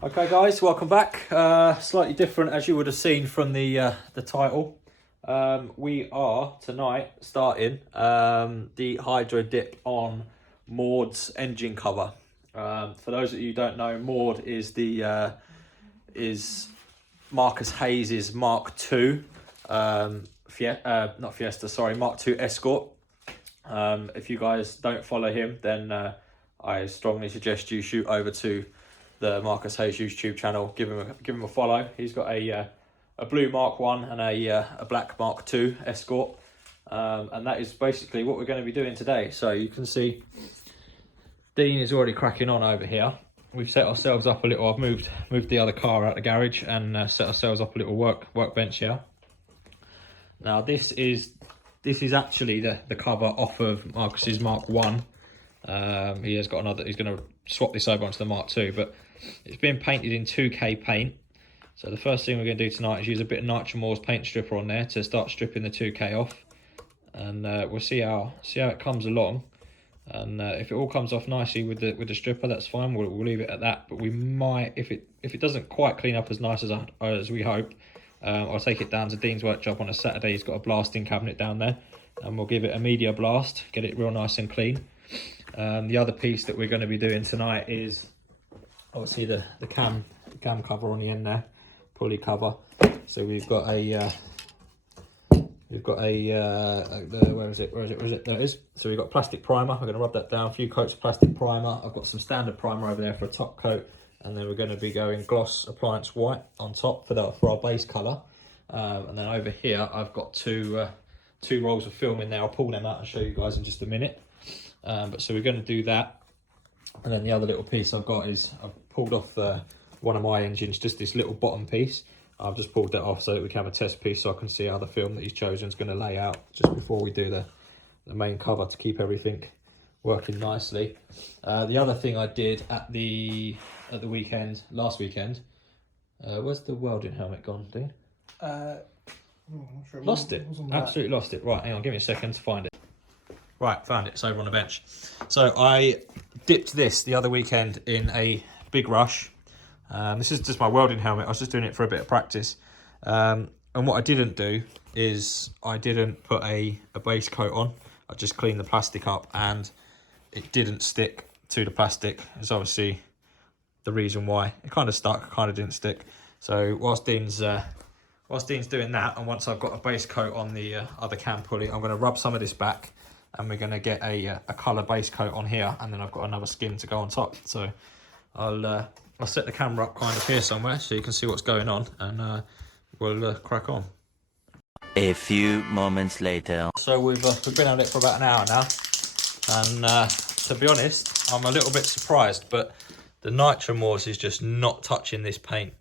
Okay guys, welcome back. Slightly different as you would have seen from the title. We are tonight starting the Hydrodip on Maudes engine cover. For those of you who don't know, Maude is the Marcus Hayes's Mark II not Fiesta, sorry, Mark II Escort. If you guys don't follow him, then I strongly suggest you shoot over to the Marcus Hayes YouTube channel. Give him a follow. He's got a blue Mark 1 and a black Mark 2 Escort, and that is basically what we're going to be doing today. So you can see Dean is already cracking on over here. We've set ourselves up a little. I've moved the other car out the garage and set ourselves up a little workbench here. Now this is actually the cover off of Marcus's Mark 1. He has got another. He's going to swap this over onto the Mark 2, but it's been painted in 2K paint. So the first thing we're going to do tonight is use a bit of Maudes paint stripper on there to start stripping the 2K off, and we'll see how it comes along. And if it all comes off nicely with the stripper, that's fine. We'll leave it at that. But we might, if it doesn't quite clean up as nice as we hope, I'll take it down to Dean's workshop on a Saturday. He's got a blasting cabinet down there, and we'll give it a media blast, get it real nice and clean. The other piece that we're going to be doing tonight is obviously the cam cover on the end there, pulley cover. So we've got a where is it? There it is. So we've got plastic primer. I'm going to rub that down, a few coats of plastic primer. I've got some standard primer over there for a top coat, and then we're going to be going gloss appliance white on top for our base colour. And then over here I've got two rolls of film in there. I'll pull them out and show you guys in just a minute. But so we're going to do that, and then the other little piece I've got is I've pulled off one of my engines, just this little bottom piece. I've just pulled that off so that we can have a test piece, so I can see how the film that he's chosen is going to lay out just before we do the main cover, to keep everything working nicely. The other thing I did at the weekend, last weekend, where's the welding helmet gone, Dean? Sure. Lost it, absolutely lost it. Right, hang on, give me a second to find it. Right, found it, it's over on the bench. So I dipped this the other weekend in a big rush. This is just my welding helmet. I was just doing it for a bit of practice. And what I didn't do is I didn't put a base coat on. I just cleaned the plastic up, and it didn't stick to the plastic. It's obviously the reason why. It kind of stuck, kind of didn't stick. So whilst Dean's doing that, and once I've got a base coat on the other cam pulley, I'm going to rub some of this back, and we're going to get a colour base coat on here, and then I've got another skin to go on top. So I'll set the camera up kind of here somewhere so you can see what's going on, and we'll crack on. A few moments later. So we've been at it for about an hour now, and to be honest, I'm a little bit surprised, but the Maudes is just not touching this paint.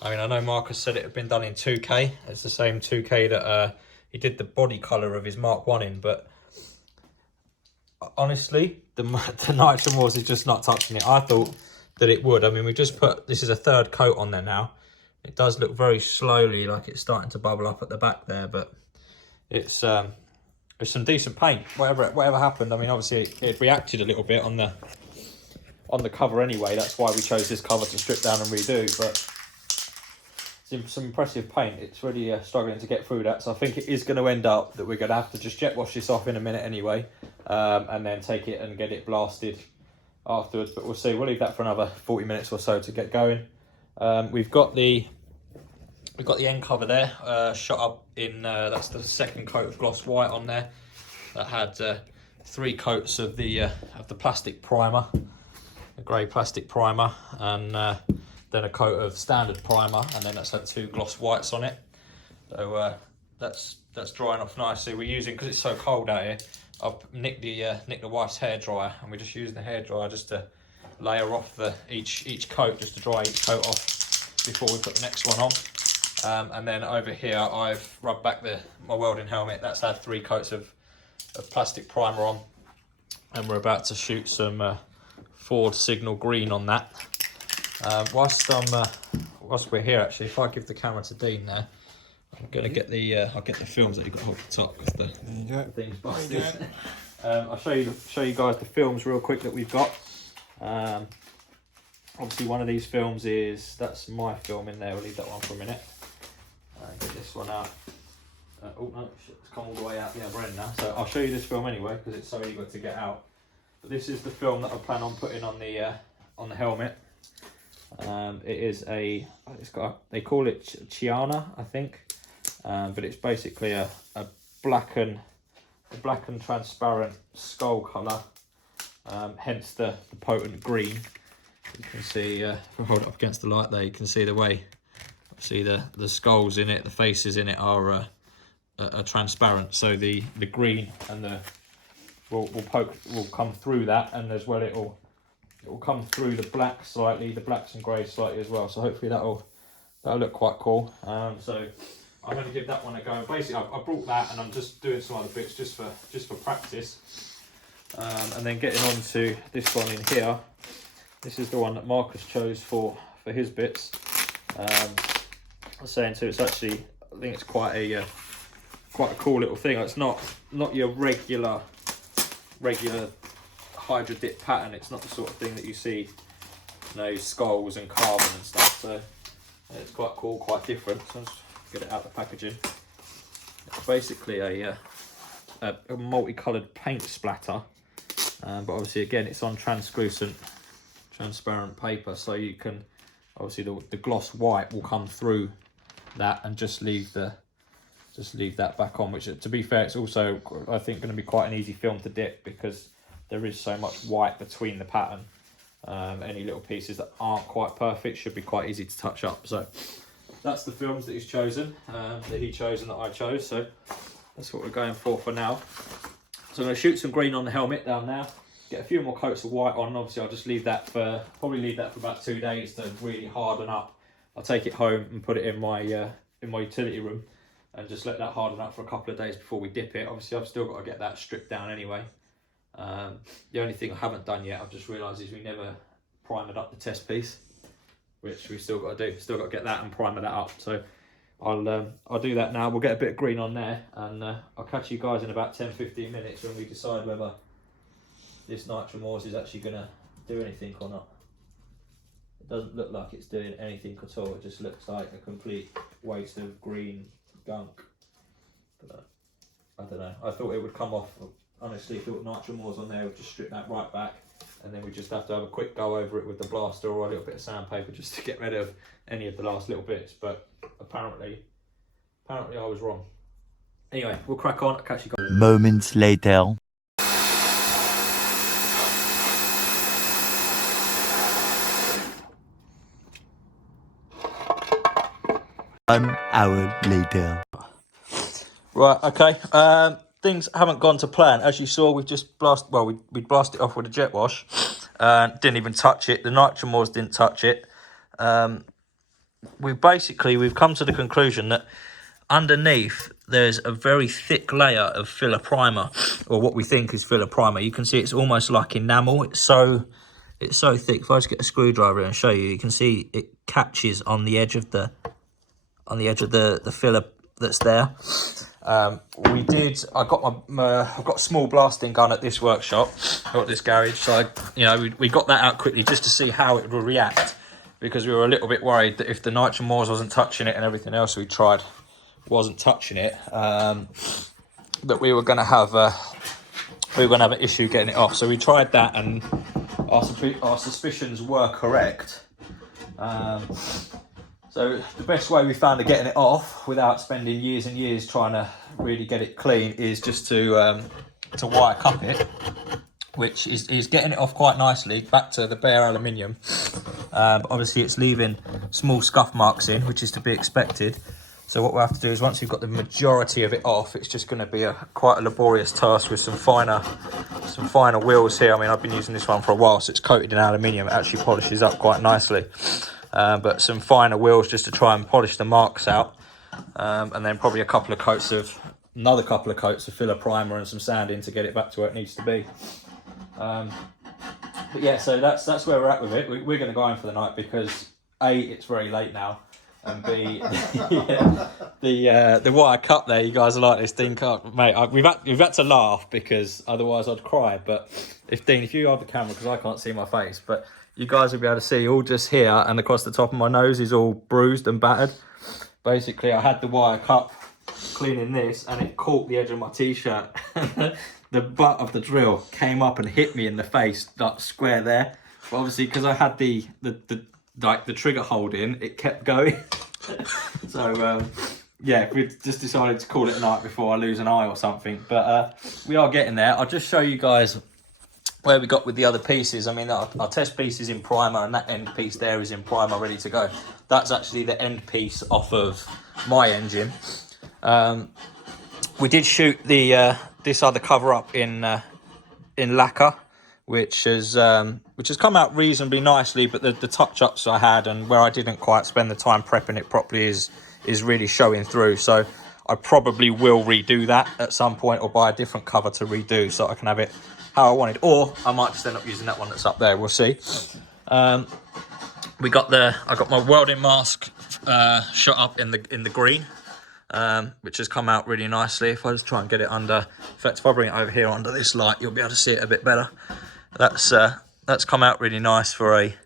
I mean, I know Marcus said it had been done in 2K. It's the same 2K that he did the body colour of his Mark 1 in, but honestly, the Maudes is just not touching it. I thought that it would. I mean, we've just put, this is a third coat on there now. It does look very slowly like it's starting to bubble up at the back there, but it's some decent paint. Whatever happened, I mean, obviously it reacted a little bit on the cover anyway. That's why we chose this cover to strip down and redo, but it's some impressive paint. It's really struggling to get through that, so I think it is going to end up that we're going to have to just jet wash this off in a minute anyway, and then take it and get it blasted afterwards. But we'll see. We'll leave that for another 40 minutes or so to get going. We've got the end cover there shot up in that's the second coat of gloss white on there. That had 3 coats of the plastic primer, a grey plastic primer, and then a coat of standard primer, and then that's had 2 gloss whites on it. So that's drying off nicely. We're using, because it's so cold out here, I've nicked the wife's hairdryer, and we're just using the hairdryer just to layer off each coat, just to dry each coat off before we put the next one on. And then over here I've rubbed back my welding helmet. That's had 3 coats of plastic primer on, and we're about to shoot some Ford signal green on that. Whilst we're here, actually, if I give the camera to Dean there, I'm gonna get I'll get the films that you've got to hold the top, because the thing's busted. I'll show you guys the films real quick that we've got. obviously one of these films is, that's my film in there. We'll leave that one for a minute. Get this one out. Oh no, it's come all the way out the other end now. So I'll show you this film anyway because it's so easy to get out. But this is the film that I plan on putting on the helmet. It is they call it Chiana, I think, but it's basically a black and transparent skull colour. Hence the potent green. You can see, if I hold it up against the light there, you can see the way. See the skulls in it, the faces in it are transparent. So the green and will come through that, and as well it will come through the black slightly, the blacks and greys slightly as well. So hopefully that'll look quite cool. So I'm going to give that one a go. Basically, I brought that, and I'm just doing some other bits just for practice. And then getting on to this one in here. This is the one that Marcus chose for his bits. I was saying so, it's actually, I think it's quite a cool little thing. It's not your regular Hydrodip pattern. It's not the sort of thing that you see, skulls and carbon and stuff. So it's quite cool, quite different. So I'll just get it out of the packaging. It's basically a multicoloured paint splatter, but obviously again it's on transparent paper, so you can obviously the gloss white will come through that and just leave that back on, which to be fair, it's also, I think, going to be quite an easy film to dip because there is so much white between the pattern. Any little pieces that aren't quite perfect should be quite easy to touch up. So that's the films that he's chosen, that he chose and that I chose. So that's what we're going for now. So I'm going to shoot some green on the helmet down now, get a few more coats of white on. Obviously I'll just leave that for about 2 days to really harden up. I'll take it home and put it in my utility room and just let that harden up for a couple of days before we dip it. Obviously I've still got to get that stripped down anyway. The only thing I haven't done yet, I've just realised, is we never primed up the test piece, which we've still got to do. Still got to get that and primer that up. So I'll do that now. We'll get a bit of green on there, and I'll catch you guys in about 10-15 minutes when we decide whether this Nitro Maudes is actually going to do anything or not. It doesn't look like it's doing anything at all. It just looks like a complete waste of green gunk. But I don't know. I thought it would come off. Honestly, if it was Nitro Maudes on there, we'd just strip that right back, and then we just have to have a quick go over it with the blaster or a little bit of sandpaper just to get rid of any of the last little bits. But apparently I was wrong. Anyway, we'll crack on. I'll catch you guys. Moments later. One hour later. Right, okay. Things haven't gone to plan. As you saw, we've just we blasted it off with a jet wash. Didn't even touch it. The Nitro Maudes didn't touch it. We've come to the conclusion that underneath there's a very thick layer of filler primer, or what we think is filler primer. You can see it's almost like enamel. It's so thick. If I just get a screwdriver and show you, you can see it catches on the edge of the filler that's there. I've got a small blasting gun at this workshop, or at this garage, so we got that out quickly just to see how it would react, because we were a little bit worried that if the Nitro Maudes wasn't touching it and everything else we tried wasn't touching it, that we were going to have an issue getting it off. So we tried that, and our suspicions were correct. So the best way we found of getting it off without spending years and years trying to really get it clean is just to wire cup it, which is getting it off quite nicely back to the bare aluminium. But obviously it's leaving small scuff marks in, which is to be expected. So what we'll have to do is, once we've got the majority of it off, it's just going to be quite a laborious task with some finer wheels here. I mean, I've been using this one for a while, so it's coated in aluminium. It actually polishes up quite nicely. But some finer wheels just to try and polish the marks out, and then probably another couple of coats of filler primer and some sanding to get it back to where it needs to be. But yeah, so that's where we're at with it. We're going to go home for the night because A, it's very late now, and B, the wire cut there, you guys are like this, Dean can't, mate. We've had to laugh because otherwise I'd cry. But if Dean, if you hold the camera, because I can't see my face, but you guys will be able to see all just here and across the top of my nose is all bruised and battered. Basically, I had the wire cut cleaning this and it caught the edge of my t-shirt. The butt of the drill came up and hit me in the face, like square there. But obviously, because I had the trigger hold in, it kept going. So yeah, we just decided to call it a night before I lose an eye or something. But we are getting there. I'll just show you guys where we got with the other pieces. I mean, our test piece is in primer, and that end piece there is in primer, ready to go. That's actually the end piece off of my engine. We did shoot the this other cover up in lacquer, which has come out reasonably nicely. But the touch ups I had and where I didn't quite spend the time prepping it properly is really showing through. So I probably will redo that at some point, or buy a different cover to redo so I can have it how I wanted, or I might just end up using that one that's up there. We'll see. I got my welding mask shot up in the green, which has come out really nicely. If I just try and get it under, in fact, if I bring it over here under this light, you'll be able to see it a bit better. That's come out really nice for a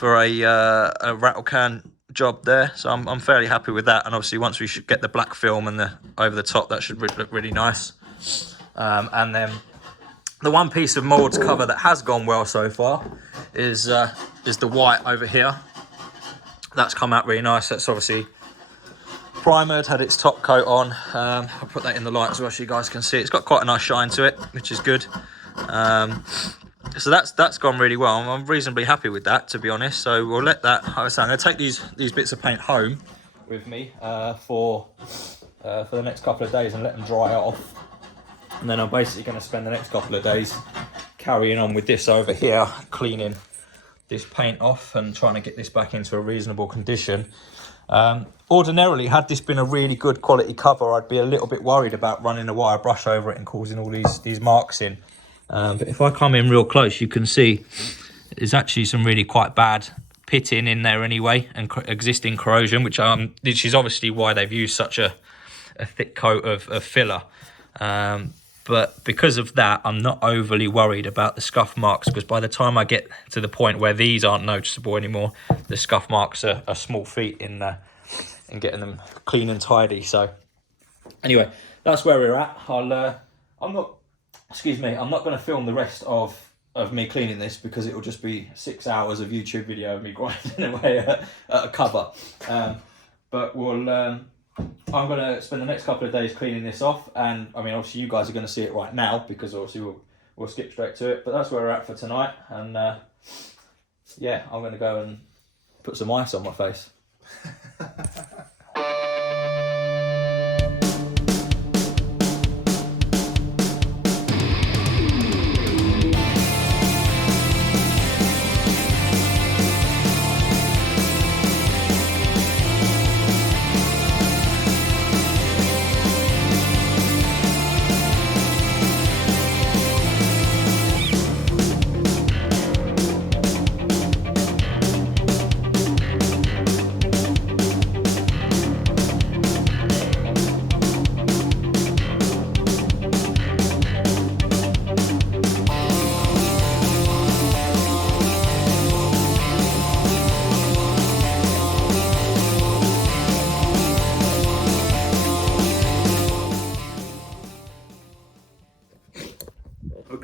rattle can job there. So I'm fairly happy with that. And obviously, once we should get the black film and the over the top, that should look really nice. And then the one piece of Maudes cover that has gone well so far is the white over here. That's come out really nice. That's obviously primered, had its top coat on. I'll put that in the light as well so you guys can see it. It's got quite a nice shine to it, which is good. So that's gone really well. I'm reasonably happy with that, to be honest. So we'll let that. I'm going to take these bits of paint home with me for the next couple of days and let them dry off. And then I'm basically going to spend the next couple of days carrying on with this over here, cleaning this paint off and trying to get this back into a reasonable condition. Ordinarily, had this been a really good quality cover, I'd be a little bit worried about running a wire brush over it and causing all these marks in. But if I come in real close, you can see there's actually some really quite bad pitting in there anyway, and existing corrosion, which is obviously why they've used such a thick coat of filler. But because of that, I'm not overly worried about the scuff marks, because by the time I get to the point where these aren't noticeable anymore, the scuff marks are small feat in getting them clean and tidy. So anyway, that's where we're at. I'm not going to film the rest of me cleaning this, because it will just be 6 hours of YouTube video of me grinding away at a cover. But I'm going to spend the next couple of days cleaning this off, and I mean, obviously you guys are going to see it right now, because obviously we'll skip straight to it. But that's where we're at for tonight, and yeah, I'm going to go and put some ice on my face.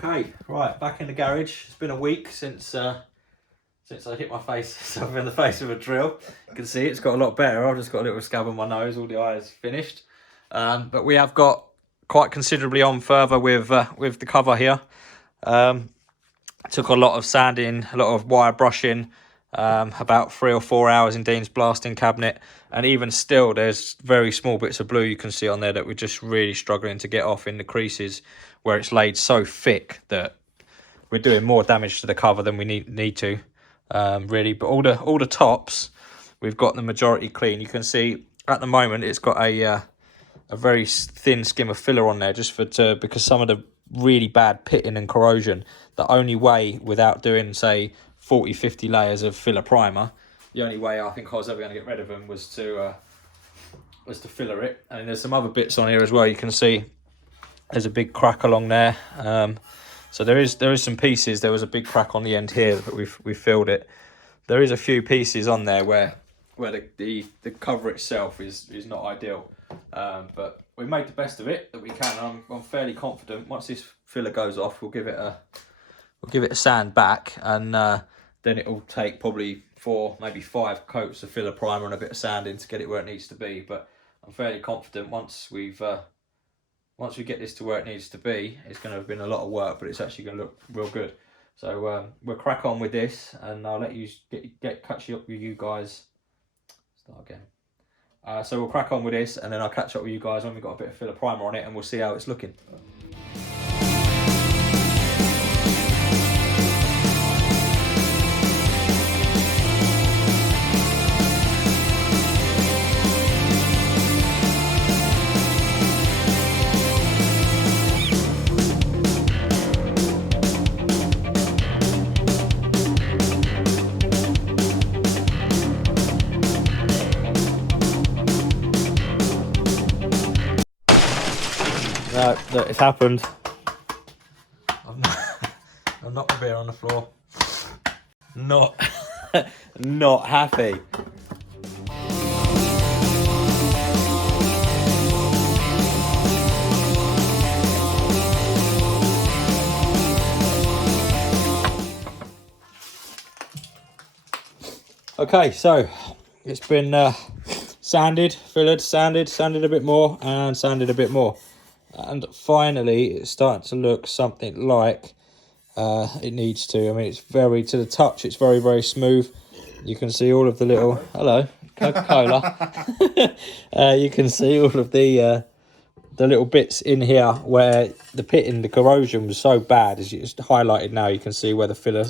Okay, right, back in the garage. It's been a week since I hit my face in the face with a drill. You can see it's got a lot better. I've just got a little scab on my nose. All the eye is finished. But we have got quite considerably on further with the cover here. Took a lot of sanding, a lot of wire brushing, about 3 or 4 hours in Dean's blasting cabinet, and even still there's very small bits of blue you can see on there that we're just really struggling to get off in the creases, where it's laid so thick that we're doing more damage to the cover than we need to, really. But all the tops, we've got the majority clean. You can see at the moment it's got a very thin skim of filler on there, just because some of the really bad pitting and corrosion. The only way, without doing say 40-50 layers of filler primer, the only way I think I was ever going to get rid of them was to filler it. And there's some other bits on here as well. You can see there's a big crack along there. So there is some pieces. There was a big crack on the end here, but we filled it. There is a few pieces on there where the cover itself is not ideal, but we made the best of it that we can. I'm fairly confident once this filler goes off, we'll give it a sand back, and then it'll take probably 4, maybe 5 coats of filler primer and a bit of sanding to get it where it needs to be. But I'm fairly confident once we get this to where it needs to be, it's going to have been a lot of work, but it's actually going to look real good. So we'll crack on with this, and I'll let you catch up with you guys. Start again. So we'll crack on with this, and then I'll catch up with you guys when we've got a bit of filler primer on it, and we'll see how it's looking. Look, it's happened. I've knocked the beer on the floor. Not happy. Okay, so it's been sanded, fillered, sanded a bit more, and sanded a bit more. And finally, it's starting to look something like it needs to. I mean, it's very, to the touch, it's very, very smooth. You can see all of the little, hello, Coca-Cola. You can see all of the little bits in here where the pitting, the corrosion was so bad. As it's highlighted now, you can see where the filler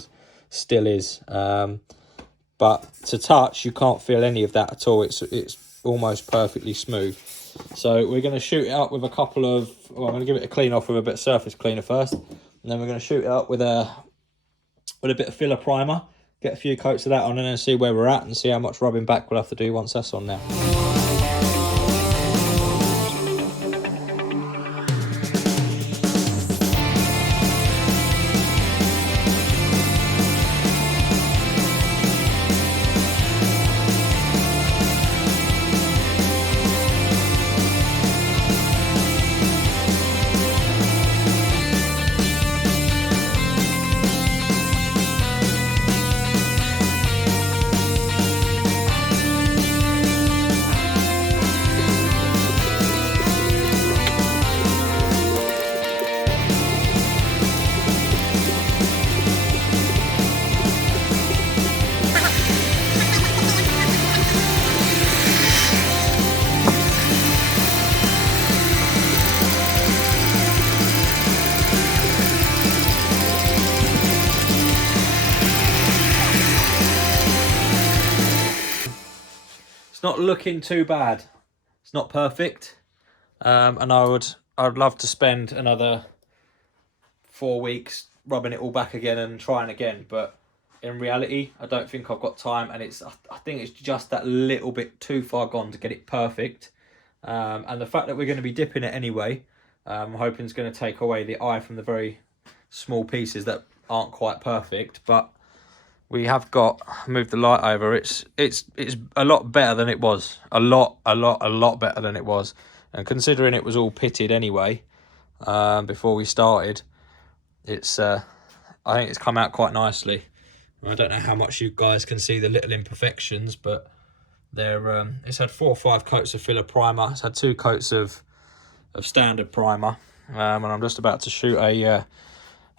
still is. But to touch, you can't feel any of that at all. It's almost perfectly smooth. So we're going to shoot it up with a couple of, well, I'm going to give it a clean off with a bit of surface cleaner first, and then we're going to shoot it up with a bit of filler primer, get a few coats of that on, and then see where we're at and see how much rubbing back we'll have to do once that's on there. It's not looking too bad. It's not perfect, and I'd love to spend another 4 weeks rubbing it all back again and trying again. But in reality, I don't think I've got time, and I think it's just that little bit too far gone to get it perfect. And the fact that we're going to be dipping it anyway, I'm hoping it's going to take away the eye from the very small pieces that aren't quite perfect. But we have got, move the light over, it's a lot better than it was. A lot better than it was. And considering it was all pitted anyway, before we started, I think it's come out quite nicely. I don't know how much you guys can see the little imperfections, but it's had 4 or 5 coats of filler primer. It's had 2 coats of standard primer, and I'm just about to shoot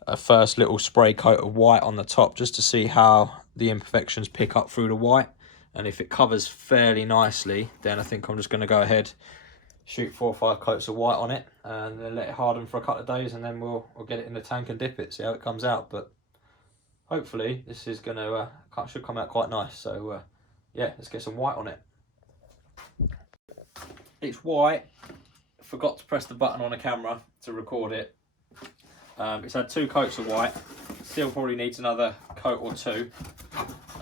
a first little spray coat of white on the top, just to see how the imperfections pick up through the white. And if it covers fairly nicely, then I think I'm just going to go ahead, shoot 4 or 5 coats of white on it, and then let it harden for a couple of days, and then we'll get it in the tank and dip it, see how it comes out. But hopefully this is going to should come out quite nice. So yeah, let's get some white on it. It's white. Forgot to press the button on the camera to record it. It's had 2 coats of white. Still probably needs another coat or 2,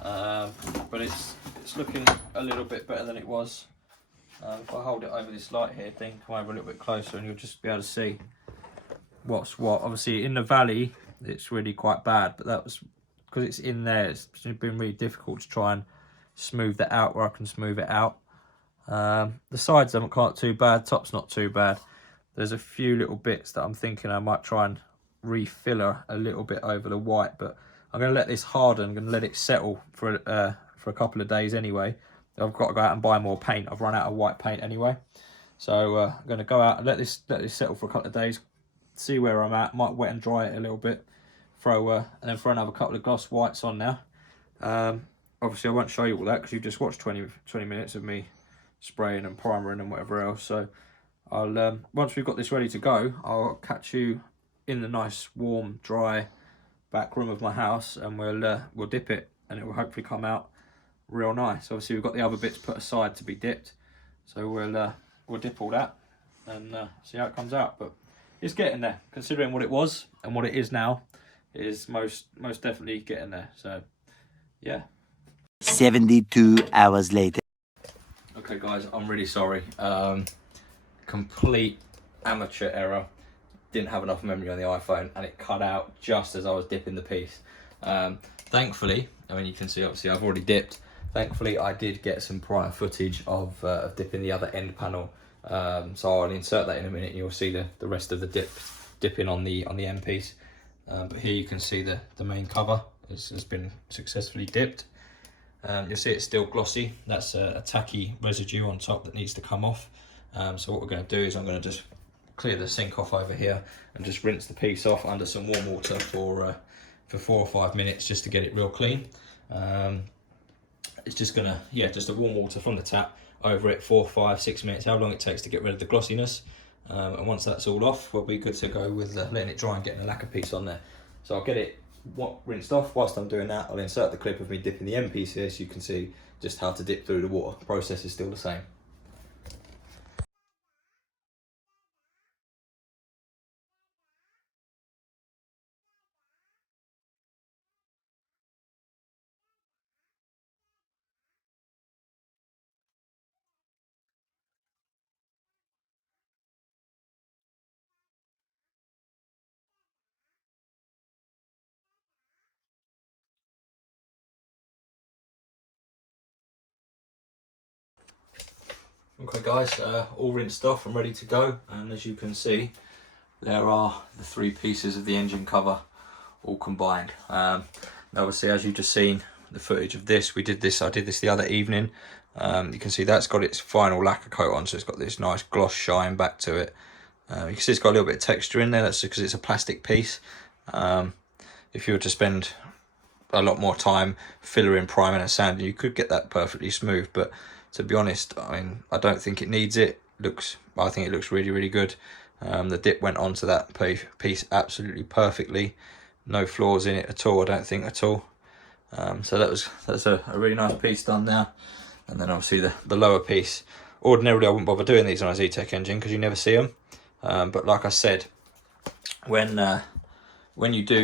but it's looking a little bit better than it was. If I hold it over this light here, then come over a little bit closer, and you'll just be able to see what's what. Obviously, in the valley, it's really quite bad, but that was because it's in there. It's been really difficult to try and smooth that out where I can smooth it out. The sides haven't quite too bad, top's not too bad. There's a few little bits that I'm thinking I might try and refill a little bit over the white, but I'm going to let this harden. I'm going to let it settle for a couple of days anyway. I've got to go out and buy more paint. I've run out of white paint anyway, so I'm going to go out and let this settle for a couple of days, see where I'm at. Might wet and dry it a little bit, and then throw another couple of gloss whites on now. Obviously I won't show you all that because you've just watched 20 minutes of me spraying and primering and whatever else. So I'll once we've got this ready to go, I'll catch you in the nice warm dry back room of my house, and we'll dip it, and it will hopefully come out real nice. Obviously we've got the other bits put aside to be dipped, so we'll dip all that and see how it comes out. But it's getting there, considering what it was and what it is now. It is most definitely getting there. So yeah. 72 hours later. Okay guys, I'm really sorry. Complete amateur error. Didn't have enough memory on the iPhone, and it cut out just as I was dipping the piece. Thankfully, I mean, you can see obviously I've already dipped. Thankfully I did get some prior footage of dipping the other end panel, so I'll insert that in a minute and you'll see the rest of the dipping on the end piece. But here you can see the main cover has been successfully dipped. You'll see it's still glossy. That's a tacky residue on top that needs to come off. So what we're going to do is I'm going to just clear the sink off over here and just rinse the piece off under some warm water for 4 or 5 minutes just to get it real clean. It's just gonna, just a warm water from the tap over it, 4, 5, 6 minutes, how long it takes to get rid of the glossiness. And once that's all off, we'll be good to go with letting it dry and getting a lacquer piece on there. So I'll get it rinsed off. Whilst I'm doing that, I'll insert the clip of me dipping the end piece here so you can see just how to dip through the water. The process is still the same. Okay guys, all rinsed off and ready to go, and as you can see there are the 3 pieces of the engine cover all combined. Obviously, as you've just seen the footage of this, I did this the other evening. You can see that's got its final lacquer coat on, so it's got this nice gloss shine back to it. You can see it's got a little bit of texture in there. That's because it's a plastic piece. If you were to spend a lot more time fillering, priming and sanding, you could get that perfectly smooth, but to be honest, I mean, I don't think it needs it. I think it looks really, really good. The dip went onto that piece absolutely perfectly. No flaws in it at all, I don't think at all. So that's a really nice piece done there. And then obviously the lower piece. Ordinarily I wouldn't bother doing these on a Z-Tech engine because you never see them. But like I said, when you do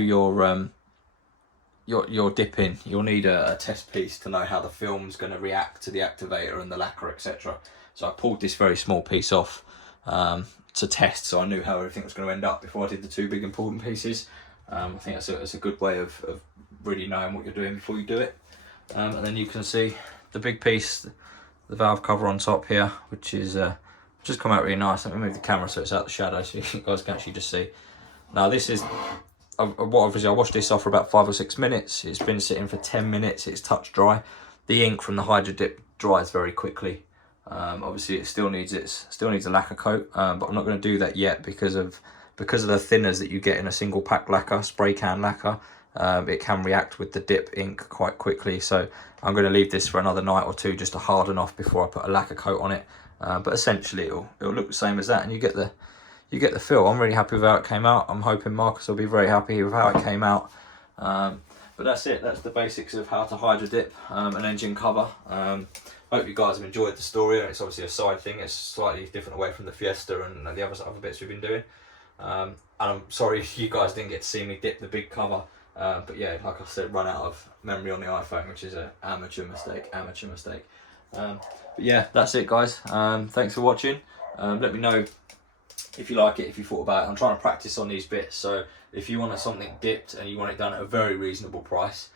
your dipping, you'll need a test piece to know how the film's going to react to the activator and the lacquer, etc. So I pulled this very small piece off to test, so I knew how everything was going to end up before I did the 2 big important pieces. I think that's a good way of really knowing what you're doing before you do it. And then you can see the big piece, the valve cover on top here, which is just come out really nice. Let me move the camera so it's out the shadow so you guys can actually just see. Now this is, obviously I washed this off for about 5 or 6 minutes. It's been sitting for 10 minutes. It's touch dry. The ink from the Hydrodip dries very quickly. Obviously it still needs a lacquer coat, but I'm not going to do that yet because of the thinners that you get in a single pack lacquer, spray can lacquer. It can react with the dip ink quite quickly, so I'm going to leave this for another night or 2 just to harden off before I put a lacquer coat on it. But essentially it'll look the same as that, and you get the feel. I'm really happy with how it came out. I'm hoping Marcus will be very happy with how it came out. But that's it. That's the basics of how to hydro dip an engine cover. Hope you guys have enjoyed the story. It's obviously a side thing. It's slightly different away from the Fiesta and the other bits we've been doing. And I'm sorry if you guys didn't get to see me dip the big cover. But yeah, like I said, run out of memory on the iPhone, which is an amateur mistake. But yeah, that's it guys. Thanks for watching. Let me know if you like it, if you thought about it. I'm trying to practice on these bits, so if you want something dipped and you want it done at a very reasonable price,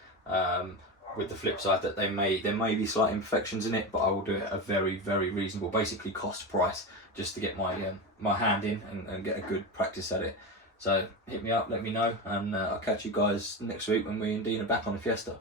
with the flip side that there may be slight imperfections in it, but I will do it at a very reasonable, basically cost price, just to get my my hand in and get a good practice at it. So hit me up, let me know, and I'll catch you guys next week when me and Dean are back on the Fiesta.